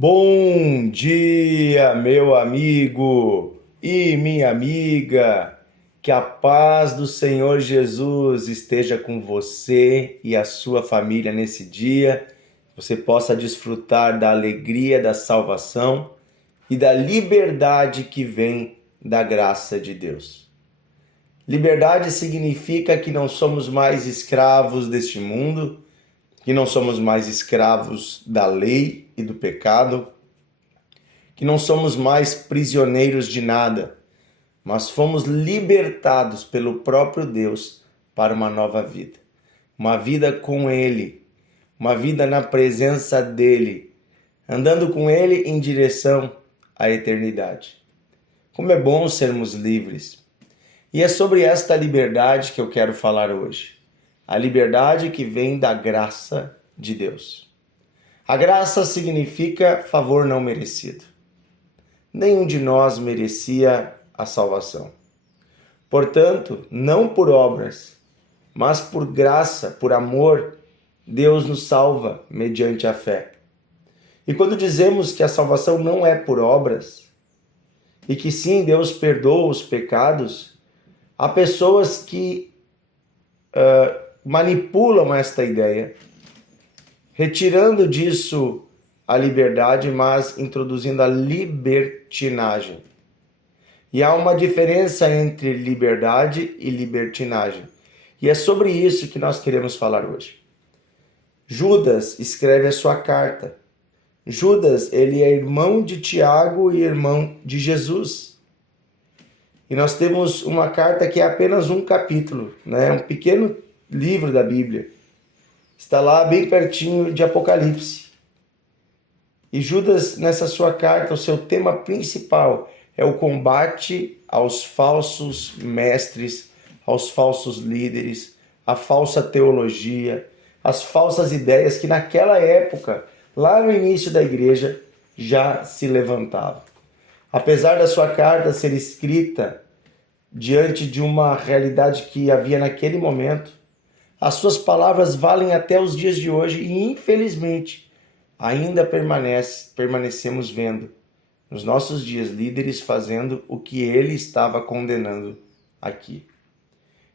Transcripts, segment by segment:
Bom dia, meu amigo e minha amiga. Que a paz do Senhor Jesus esteja com você e a sua família nesse dia. Você possa desfrutar da alegria da salvação e da liberdade que vem da graça de Deus. Liberdade significa que não somos mais escravos deste mundo, que não somos mais escravos da lei e do pecado, que não somos mais prisioneiros de nada, mas fomos libertados pelo próprio Deus para uma nova vida. Uma vida com Ele, uma vida na presença dEle, andando com Ele em direção à eternidade. Como é bom sermos livres! E é sobre esta liberdade que eu quero falar hoje. A liberdade que vem da graça de Deus. A graça significa favor não merecido. Nenhum de nós merecia a salvação. Portanto, não por obras, mas por graça, por amor, Deus nos salva mediante a fé. E quando dizemos que a salvação não é por obras, e que sim, Deus perdoa os pecados, há pessoas que manipulam esta ideia, retirando disso a liberdade, mas introduzindo a libertinagem. E há uma diferença entre liberdade e libertinagem. E é sobre isso que nós queremos falar hoje. Judas escreve a sua carta. Judas, ele é irmão de Tiago e irmão de Jesus. E nós temos uma carta que é apenas um capítulo, né? Um pequeno livro da Bíblia. Está lá bem pertinho de Apocalipse. E Judas, nessa sua carta, o seu tema principal é o combate aos falsos mestres, aos falsos líderes, à falsa teologia, às falsas ideias que naquela época, lá no início da igreja, já se levantavam. Apesar da sua carta ser escrita diante de uma realidade que havia naquele momento, as suas palavras valem até os dias de hoje e, infelizmente, ainda permanecemos vendo, nos nossos dias, líderes fazendo o que ele estava condenando aqui.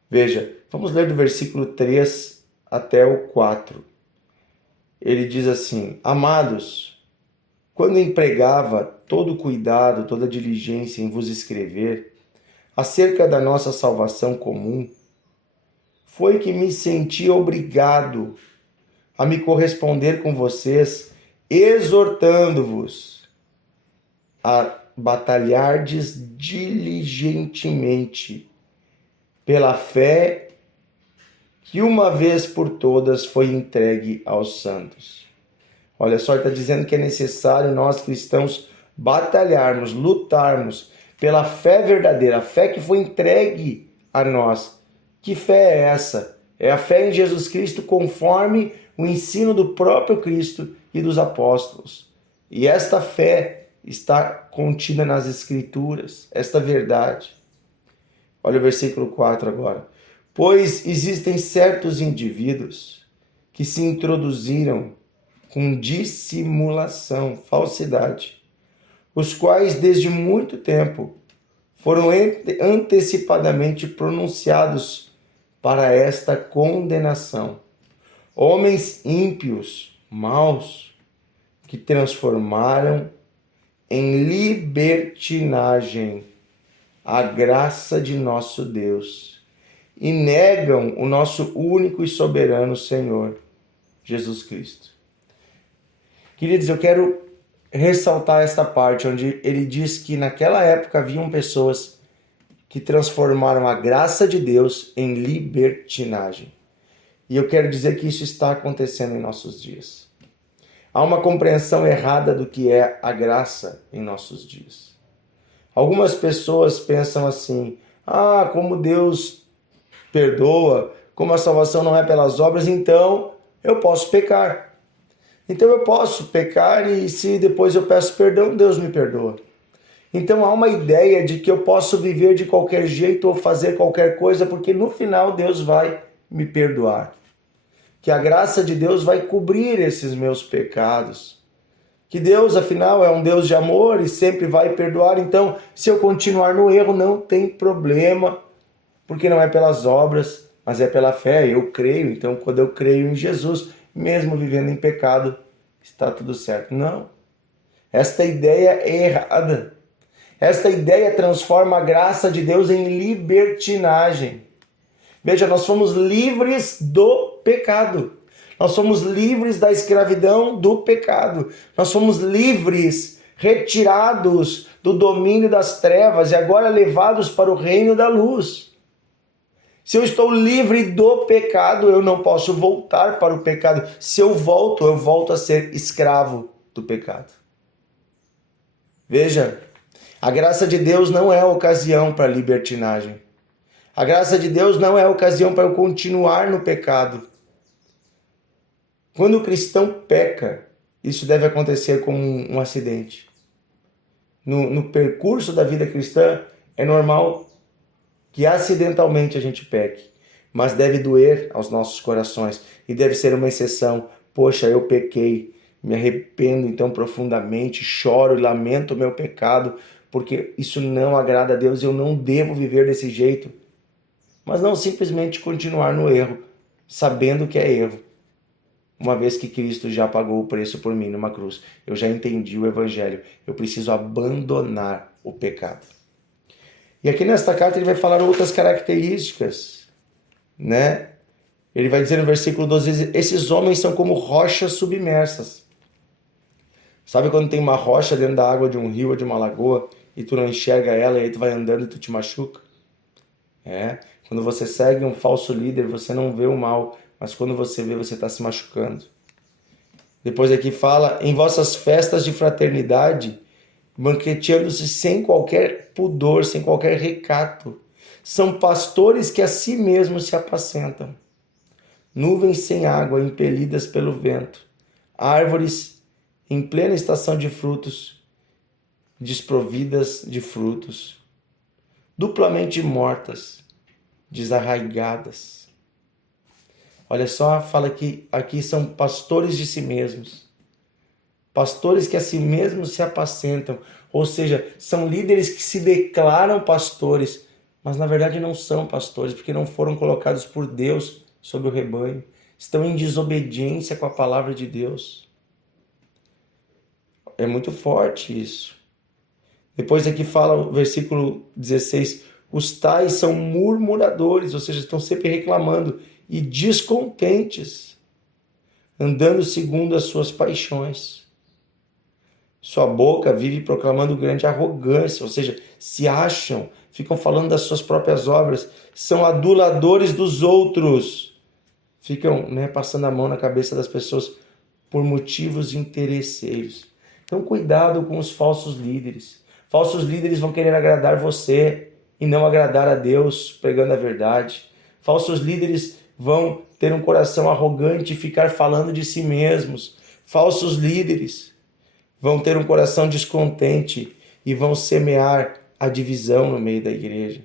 Veja, vamos ler do versículo 3 até o 4. Ele diz assim: Amados, quando empregava todo cuidado, toda diligência em vos escrever acerca da nossa salvação comum, foi que me senti obrigado a me corresponder com vocês, exortando-vos a batalhardes diligentemente pela fé que uma vez por todas foi entregue aos santos. Olha só, está dizendo que é necessário nós cristãos batalharmos, lutarmos pela fé verdadeira, a fé que foi entregue a nós. Que fé é essa? É a fé em Jesus Cristo conforme o ensino do próprio Cristo e dos apóstolos. E esta fé está contida nas Escrituras, esta verdade. Olha o versículo 4 agora. Pois existem certos indivíduos que se introduziram com dissimulação, falsidade, os quais desde muito tempo foram antecipadamente pronunciados para esta condenação. Homens ímpios, maus, que transformaram em libertinagem a graça de nosso Deus e negam o nosso único e soberano Senhor, Jesus Cristo. Queridos, eu quero ressaltar esta parte onde ele diz que naquela época haviam pessoas que transformaram a graça de Deus em libertinagem. E eu quero dizer que isso está acontecendo em nossos dias. Há uma compreensão errada do que é a graça em nossos dias. Algumas pessoas pensam assim: como Deus perdoa, como a salvação não é pelas obras, então eu posso pecar. Então eu posso pecar e se depois eu peço perdão, Deus me perdoa. Então há uma ideia de que eu posso viver de qualquer jeito ou fazer qualquer coisa, porque no final Deus vai me perdoar. Que a graça de Deus vai cobrir esses meus pecados. Que Deus, afinal, é um Deus de amor e sempre vai perdoar. Então, se eu continuar no erro, não tem problema, porque não é pelas obras, mas é pela fé. Eu creio, então quando eu creio em Jesus, mesmo vivendo em pecado, está tudo certo. Não. Esta ideia é errada. Esta ideia transforma a graça de Deus em libertinagem. Veja, nós fomos livres do pecado. Nós somos livres da escravidão do pecado. Nós somos livres, retirados do domínio das trevas e agora levados para o reino da luz. Se eu estou livre do pecado, eu não posso voltar para o pecado. Se eu volto a ser escravo do pecado. Veja, a graça de Deus não é ocasião para libertinagem. A graça de Deus não é ocasião para eu continuar no pecado. Quando o cristão peca, isso deve acontecer como um acidente. No percurso da vida cristã, é normal que acidentalmente a gente peque, mas deve doer aos nossos corações e deve ser uma exceção. Poxa, eu pequei, me arrependo então profundamente, choro e lamento o meu pecado, porque isso não agrada a Deus, eu não devo viver desse jeito. Mas não simplesmente continuar no erro, sabendo que é erro. Uma vez que Cristo já pagou o preço por mim numa cruz, eu já entendi o Evangelho, eu preciso abandonar o pecado. E aqui nesta carta ele vai falar outras características, né? Ele vai dizer no versículo 12, esses homens são como rochas submersas. Sabe quando tem uma rocha dentro da água de um rio ou de uma lagoa e tu não enxerga ela e aí tu vai andando e tu te machuca? Quando você segue um falso líder, você não vê o mal, mas quando você vê, você está se machucando. Depois aqui fala, em vossas festas de fraternidade, banqueteando-se sem qualquer pudor, sem qualquer recato. São pastores que a si mesmos se apacentam. Nuvens sem água, impelidas pelo vento. Árvores em plena estação de frutos, desprovidas de frutos. Duplamente mortas, desarraigadas. Olha só, fala que aqui são pastores de si mesmos. Pastores que a si mesmos se apacentam. Ou seja, são líderes que se declaram pastores, mas na verdade não são pastores, porque não foram colocados por Deus sobre o rebanho. Estão em desobediência com a palavra de Deus. É muito forte isso. Depois aqui fala o versículo 16, os tais são murmuradores, ou seja, estão sempre reclamando e descontentes, andando segundo as suas paixões. Sua boca vive proclamando grande arrogância, ou seja, se acham, ficam falando das suas próprias obras, são aduladores dos outros, ficam passando a mão na cabeça das pessoas por motivos interesseiros. Então cuidado com os falsos líderes. Falsos líderes vão querer agradar você e não agradar a Deus, pregando a verdade. Falsos líderes vão ter um coração arrogante e ficar falando de si mesmos. Falsos líderes vão ter um coração descontente e vão semear a divisão no meio da igreja.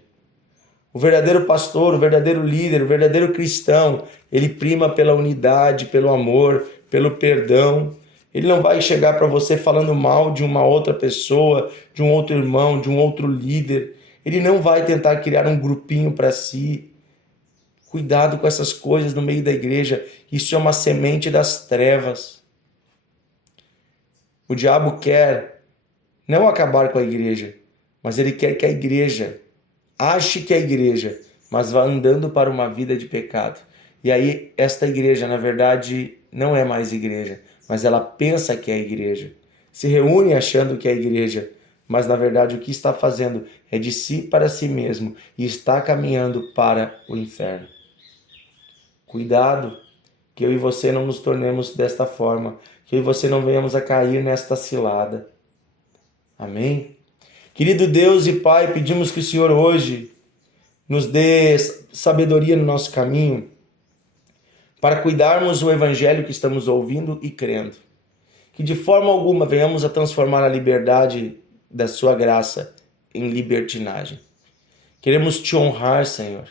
O verdadeiro pastor, o verdadeiro líder, o verdadeiro cristão, ele prima pela unidade, pelo amor, pelo perdão. Ele não vai chegar para você falando mal de uma outra pessoa, de um outro irmão, de um outro líder. Ele não vai tentar criar um grupinho para si. Cuidado com essas coisas no meio da igreja. Isso é uma semente das trevas. O diabo quer não acabar com a igreja, mas ele quer que a igreja ache que é a igreja, mas vá andando para uma vida de pecado. E aí esta igreja, na verdade, não é mais igreja, mas ela pensa que é a igreja. Se reúne achando que é a igreja, mas na verdade o que está fazendo é de si para si mesmo e está caminhando para o inferno. Cuidado, que eu e você não nos tornemos desta forma, que eu e você não venhamos a cair nesta cilada. Amém? Querido Deus e Pai, pedimos que o Senhor hoje nos dê sabedoria no nosso caminho, para cuidarmos o evangelho que estamos ouvindo e crendo. Que de forma alguma venhamos a transformar a liberdade da sua graça em libertinagem. Queremos te honrar, Senhor,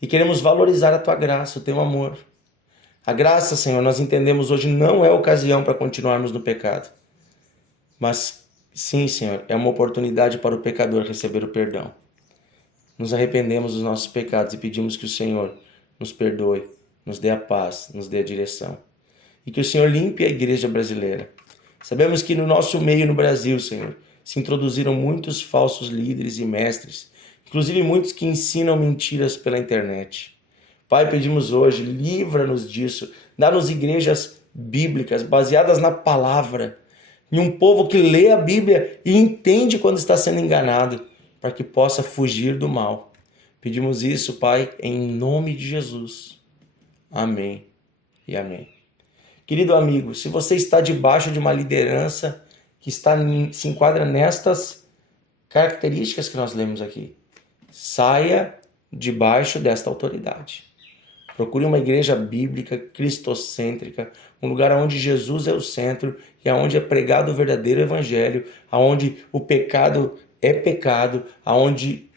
e queremos valorizar a tua graça, o teu amor. A graça, Senhor, nós entendemos hoje não é ocasião para continuarmos no pecado. mas sim, Senhor, é uma oportunidade para o pecador receber o perdão. Nos arrependemos dos nossos pecados e pedimos que o Senhor nos perdoe, nos dê a paz, nos dê a direção. E que o Senhor limpe a igreja brasileira. Sabemos que no nosso meio no Brasil, Senhor, se introduziram muitos falsos líderes e mestres, inclusive muitos que ensinam mentiras pela internet. Pai, pedimos hoje, livra-nos disso, dá-nos igrejas bíblicas, baseadas na palavra, e um povo que lê a Bíblia e entende quando está sendo enganado, para que possa fugir do mal. Pedimos isso, Pai, em nome de Jesus. Amém e amém. Querido amigo, se você está debaixo de uma liderança que se enquadra nestas características que nós lemos aqui, saia debaixo desta autoridade. Procure uma igreja bíblica, cristocêntrica, um lugar onde Jesus é o centro e onde é pregado o verdadeiro evangelho, onde o pecado é pecado, onde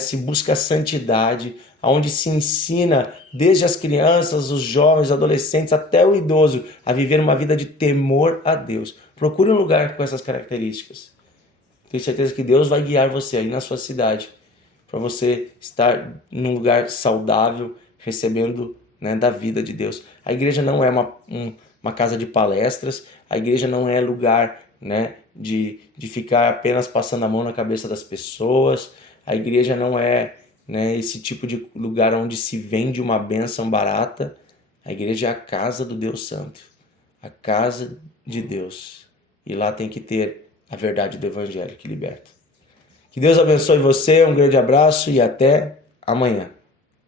se busca santidade, onde se ensina desde as crianças, os jovens, os adolescentes até o idoso a viver uma vida de temor a Deus. Procure um lugar com essas características. Tenho certeza que Deus vai guiar você aí na sua cidade para você estar num lugar saudável, recebendo da vida de Deus. A igreja não é uma casa de palestras, a igreja não é lugar de ficar apenas passando a mão na cabeça das pessoas, a igreja não é esse tipo de lugar onde se vende uma bênção barata. A igreja é a casa do Deus Santo, a casa de Deus. E lá tem que ter a verdade do Evangelho que liberta. Que Deus abençoe você, um grande abraço e até amanhã.